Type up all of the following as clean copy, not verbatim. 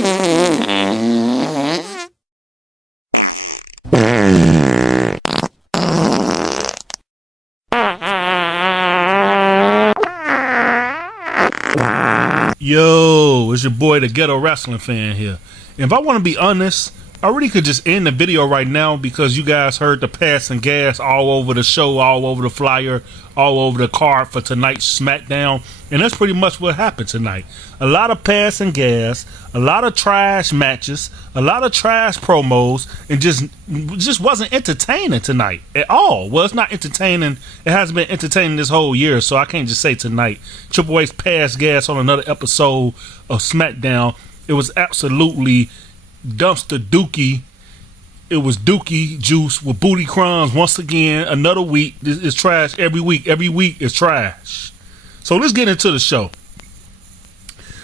Yo, it's your boy, the Ghetto Wrestling Fan here. And if I want to be honest, I really could just end the video right now because you guys heard the passing gas all over the show, all over the flyer, all over the card for tonight's Smackdown. And that's pretty much what happened tonight. A lot of passing gas, a lot of trash matches, a lot of trash promos, and just wasn't entertaining tonight at all. Well, it's not entertaining. It hasn't been entertaining this whole year, so I can't just say tonight. Triple H passed gas on another episode of Smackdown. It was absolutely dumpster Dookie. It was Dookie juice with booty crumbs once again. Another week. This is trash every week. Every week is trash. So let's get into the show.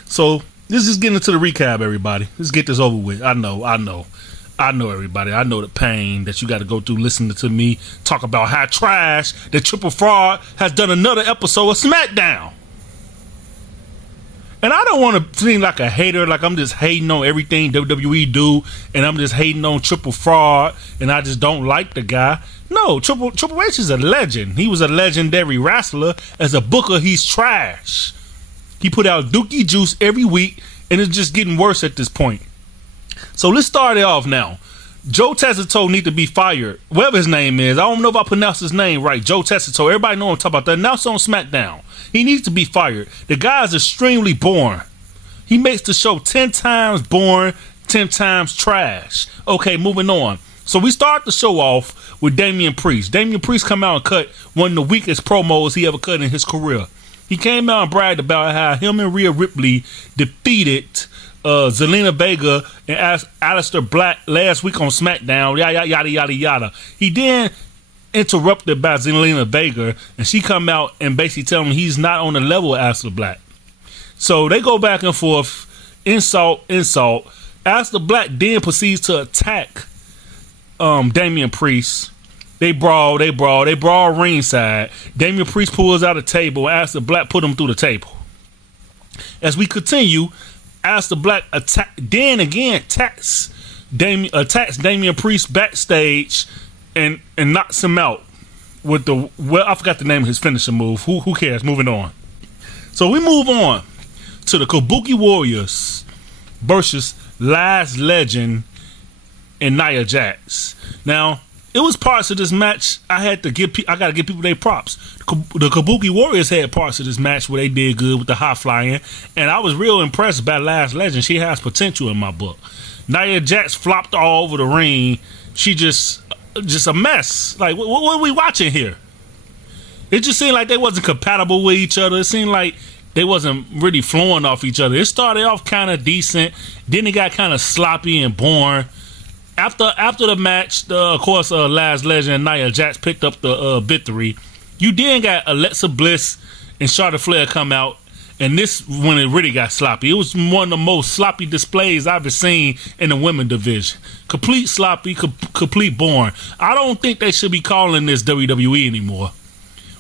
So let's just get into the recap, everybody. Let's get this over with. I know, everybody. I know the pain that you got to go through listening to me talk about how trash the Triple Fraud has done another episode of Smackdown. And I don't want to seem like a hater, like I'm just hating on everything WWE do, and I'm just hating on Triple Fraud, and I just don't like the guy. No, Triple H is a legend. He was a legendary wrestler. As a booker, he's trash. He put out Dookie Juice every week, and it's just getting worse at this point. So let's start it off now. Joe Tessito need to be fired. Whatever his name is. I don't know if I pronounced his name right. Joe Tessito. Everybody know I'm talking about that. Now it's on SmackDown. He needs to be fired. The guy is extremely boring. He makes the show 10 times boring, 10 times trash. Okay, moving on. So we start the show off with Damian Priest. Damian Priest come out and cut one of the weakest promos he ever cut in his career. He came out and bragged about how him and Rhea Ripley defeated Zelina Vega and Alister Black last week on SmackDown, yada, yada, yada. He then interrupted by Zelina Vega, and she come out and basically tell him he's not on the level of Alister Black. So they go back and forth, insult. Alister Black then proceeds to attack Damian Priest. They brawl ringside. Damian Priest pulls out a table, and Alister Black put him through the table. As we continue, Alister Black attacks Damian Priest backstage and knocks him out with I forgot the name of his finishing move. Who cares? Moving on. So we move on to the Kabuki Warriors versus Last Legend and Nia Jax. Now, it was parts of this match I got to give people their props. The Kabuki Warriors had parts of this match where they did good with the high flying, and I was real impressed by Last Legend. She has potential in my book. Nia Jax flopped all over the ring. She just a mess. Like, what are we watching here? It just seemed like they wasn't compatible with each other. It seemed like they wasn't really flowing off each other. It started off kind of decent, then it got kind of sloppy and boring. After the match, of course, Last Legend and Nia Jax picked up the victory. You then got Alexa Bliss and Charlotte Flair come out, and this when it really got sloppy. It was one of the most sloppy displays I've ever seen in the women's division. Complete sloppy, complete boring. I don't think they should be calling this WWE anymore.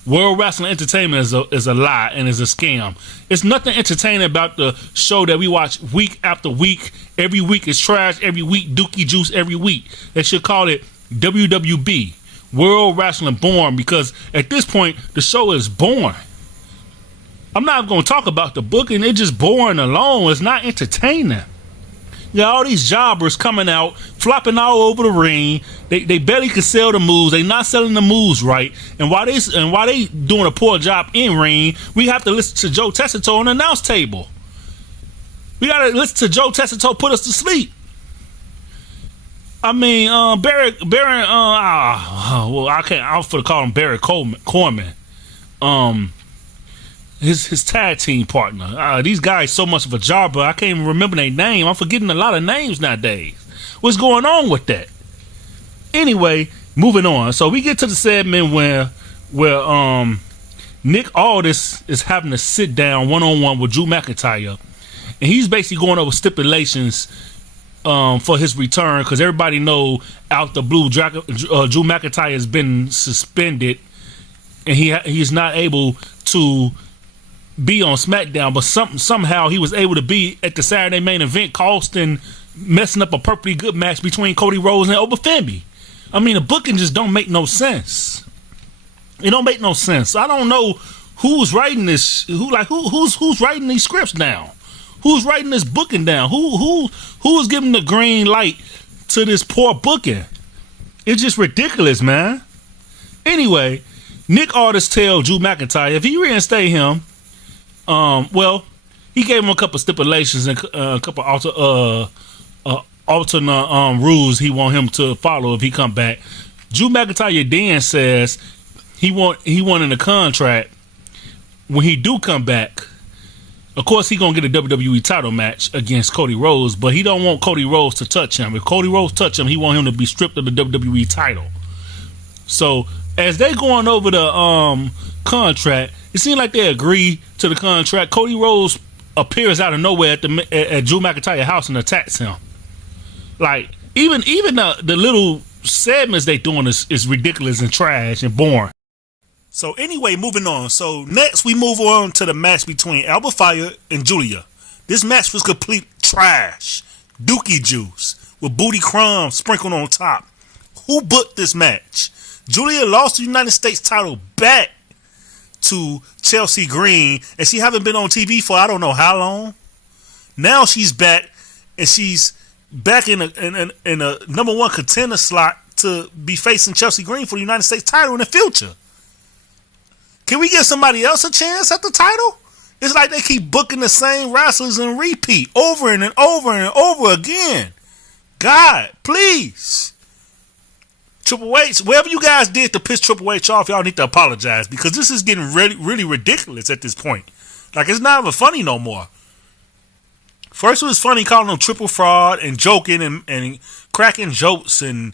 World Wrestling Entertainment is a lie and is a scam. It's nothing entertaining about the show that we watch week after week. Every week is trash. Every week, Dookie Juice every week. They should call it WWB, World Wrestling Boring, because at this point, the show is boring. I'm not going to talk about the booking. It's just boring alone. It's not entertaining. You got all these jobbers coming out, flopping all over the ring. They barely can sell the moves. They not selling the moves right. And while they doing a poor job in ring, we have to listen to Joe Tessito on the announce table. We gotta listen to Joe Tessito put us to sleep. I mean, Baron. Well, I can't. I'm for to call him Barry Corman. His tag team partner. These guys so much of a jobber, I can't even remember their name. I'm forgetting a lot of names nowadays. What's going on with that? Anyway, moving on. So we get to the segment where Nick Aldis is having to sit down one-on-one with Drew McIntyre, and he's basically going over stipulations for his return, because everybody know out the blue, Drew McIntyre has been suspended, and he's not able to be on SmackDown, but somehow he was able to be at the Saturday main event, costing messing up a perfectly good match between Cody Rhodes and Alba. I mean, the booking just don't make no sense. It don't make no sense. I don't know who's writing this. Who's writing these scripts down? Who's writing this booking down? Who's giving the green light to this poor booking? It's just ridiculous, man. Anyway, Nick Aldis tell Drew McIntyre if he reinstate him, well, he gave him a couple stipulations and a couple alternate rules he want him to follow if he come back. Drew McIntyre then says he wanted a contract when he do come back. Of course, he gonna get a WWE title match against Cody Rhodes, but he don't want Cody Rhodes to touch him. If Cody Rhodes touch him, he want him to be stripped of the WWE title. So as they going over the contract, it seems like they agree to the contract. Cody Rhodes appears out of nowhere at Drew McIntyre's house and attacks him. Like even the little segments they doing is ridiculous and trash and boring. So anyway, moving on. So next we move on to the match between Alba and Julia. This match was complete trash. Dookie juice with booty crumbs sprinkled on top. Who booked this match? Julia lost the United States title back to Chelsea Green, and she haven't been on TV for I don't know how long. Now she's back, and she's back in a number one contender slot to be facing Chelsea Green for the United States title in the future. Can we give somebody else a chance at the title? It's like they keep booking the same wrestlers and repeat over and over and over again. God, please. Triple H, whatever you guys did to piss Triple H off, y'all need to apologize because this is getting really, really ridiculous at this point. Like, it's not even funny no more. First it was funny calling them triple fraud and joking and cracking jokes and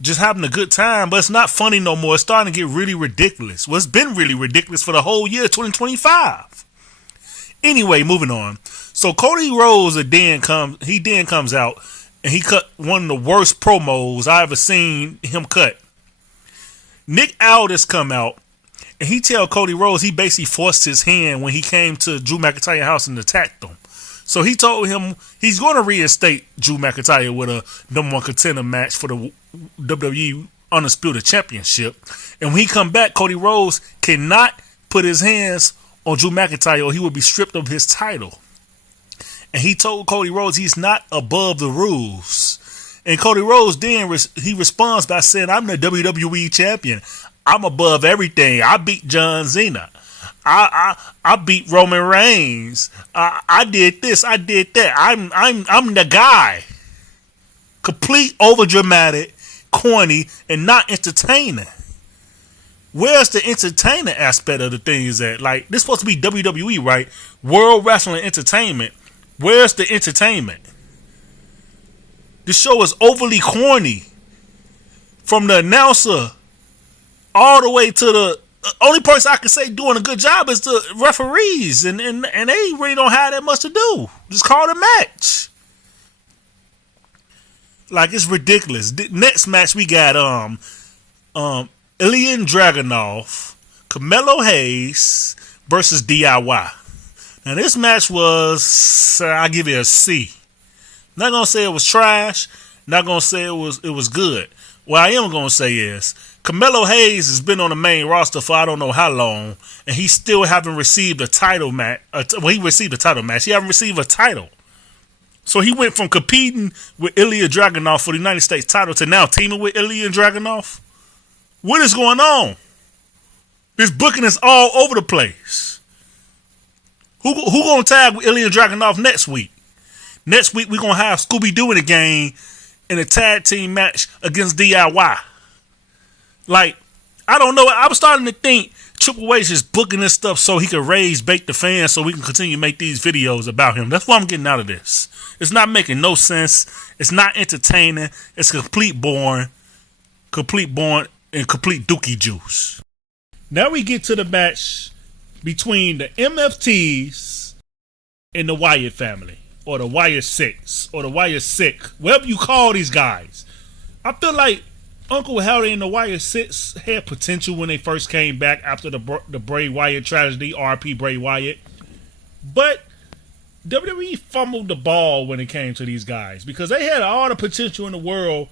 just having a good time, but it's not funny no more. It's starting to get really ridiculous. Well, it's been really ridiculous for the whole year 2025. Anyway, moving on. So Cody Rhodes then comes out and he cut one of the worst promos I ever seen him cut. Nick Aldis come out and he tell Cody Rhodes he basically forced his hand when he came to Drew McIntyre's house and attacked him. So he told him he's going to reinstate Drew McIntyre with a number one contender match for the WWE Undisputed Championship. And when he come back, Cody Rhodes cannot put his hands on Drew McIntyre or he will be stripped of his title. And he told Cody Rhodes he's not above the rules. And Cody Rhodes then he responds by saying, I'm the WWE champion. I'm above everything. I beat John Cena. I beat Roman Reigns. I did this. I did that. I'm the guy. Complete overdramatic, corny, and not entertaining. Where's the entertainment aspect of the thing is at? Like, this supposed to be WWE, right? World Wrestling Entertainment. Where's the entertainment? The show is overly corny. From the announcer all the way to the only person I can say doing a good job is the referees, and they really don't have that much to do. Just call it a match. Like, it's ridiculous. Next match we got Hayes and Dragunov, Carmelo Hayes versus DIY. Now this match was I'll give it a C. Not gonna say it was trash. Not gonna say it was good. What I am gonna say is Carmelo Hayes has been on the main roster for I don't know how long, and he still haven't received a title match. He received a title match. He haven't received a title. So he went from competing with Hayes and Dragunov for the United States title to now teaming with Hayes and Dragunov. What is going on? This booking is all over the place. Who gonna tag with Hayes and Dragunov next week? Next week we're gonna have Scooby-Doo in the game in a tag team match against DIY. Like, I don't know. I was starting to think Triple H is booking this stuff so he can raise bait the fans so we can continue to make these videos about him. That's what I'm getting out of this. It's not making no sense. It's not entertaining. It's complete boring and complete dookie juice. Now we get to the match between the MFTs and the Wyatt family, or the Wyatt Six, or the Wyatt Sick, whatever you call these guys. I feel like Uncle Howdy and the Wyatt Six had potential when they first came back after the Bray Wyatt tragedy, RP Bray Wyatt. But WWE fumbled the ball when it came to these guys because they had all the potential in the world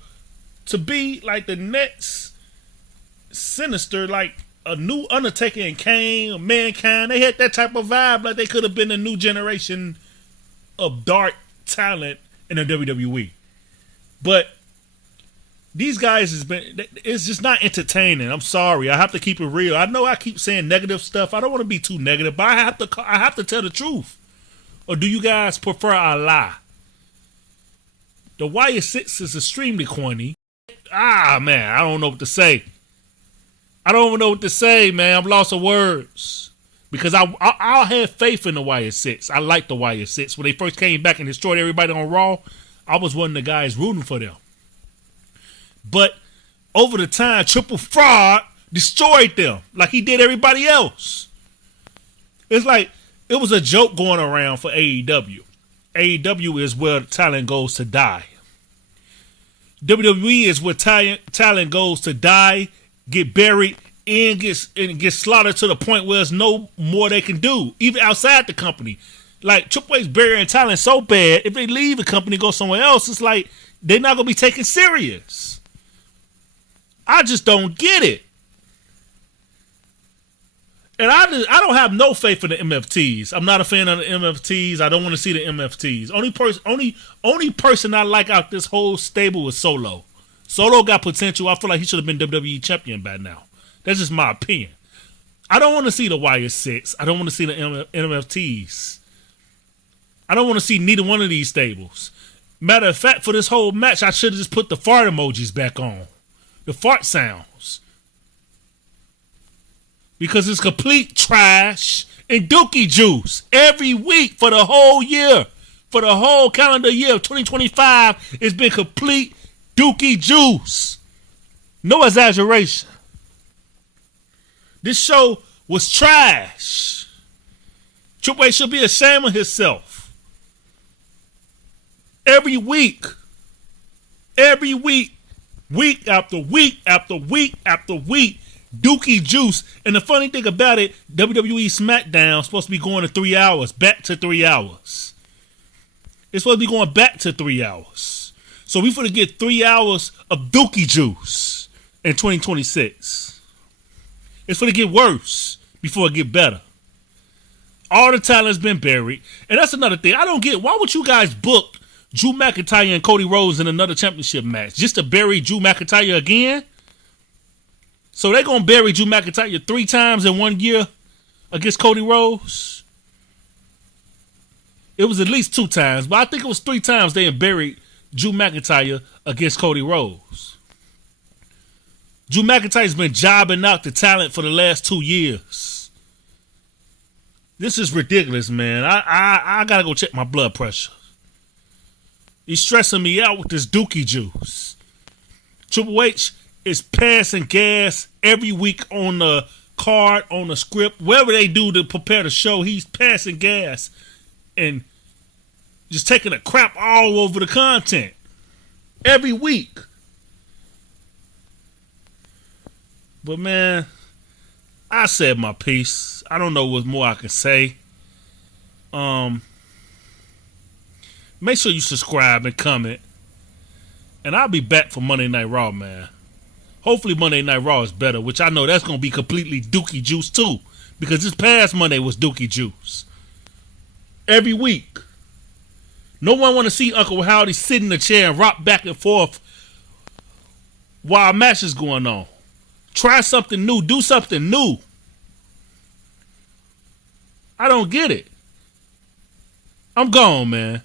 to be like the next Sinister, like a new Undertaker and Kane or Mankind. They had that type of vibe, like they could have been a new generation of dark talent in the WWE. But these guys it's just not entertaining. I'm sorry. I have to keep it real. I know I keep saying negative stuff. I don't want to be too negative, but I have to tell the truth. Or do you guys prefer I lie? The Wyatt Six is extremely corny. Man, I don't know what to say. I don't even know what to say, man. I'm lost of words. Because I have faith in the Wyatt Six. I like the Wyatt Six. When they first came back and destroyed everybody on Raw, I was one of the guys rooting for them. But over the time, Triple Fraud destroyed them like he did everybody else. It's like it was a joke going around for AEW. AEW is where talent goes to die. WWE is where talent goes to die, get buried, and get slaughtered to the point where there's no more they can do, even outside the company. Like Triple H's burying talent so bad, if they leave the company, go somewhere else, it's like they're not gonna be taken serious. I just don't get it. And I don't have no faith in the MFTs. I'm not a fan of the MFTs. I don't want to see the MFTs. Only person I like out this whole stable is Solo. Solo got potential. I feel like he should have been WWE champion by now. That's just my opinion. I don't want to see the Wyatt Six. I don't want to see the MFTs. I don't want to see neither one of these stables. Matter of fact, for this whole match, I should have just put the fart emojis back on. The fart sounds. Because it's complete trash and dookie juice every week for the whole year. For the whole calendar year of 2025, it's been complete dookie juice. No exaggeration. This show was trash. Triple H should be ashamed of himself. Every week, week after week after week after week, dookie juice. And the funny thing about it, WWE Smackdown is supposed to be going to 3 hours, back to 3 hours. It's supposed to be going back to 3 hours. So we're going to get 3 hours of dookie juice in 2026. It's going to get worse before it get better. All the talent's been buried. And that's another thing. I don't get, why would you guys book Drew McIntyre and Cody Rhodes in another championship match? Just to bury Drew McIntyre again? So they're going to bury Drew McIntyre 3 times in 1 year against Cody Rhodes? It was at least 2 times, but I think it was 3 times they had buried Drew McIntyre against Cody Rhodes. Drew McIntyre's been jobbing out the talent for the last 2 years. This is ridiculous, man. I got to go check my blood pressure. He's stressing me out with this dookie juice. Triple H is passing gas every week on the card, on the script, whatever they do to prepare the show. He's passing gas and just taking a crap all over the content every week. But man, I said my piece. I don't know what more I can say. Make sure you subscribe and comment. And I'll be back for Monday Night Raw, man. Hopefully Monday Night Raw is better, which I know that's going to be completely dookie juice too. Because this past Monday was dookie juice. Every week. No one want to see Uncle Howdy sit in the chair and rock back and forth while a match is going on. Try something new. Do something new. I don't get it. I'm gone, man.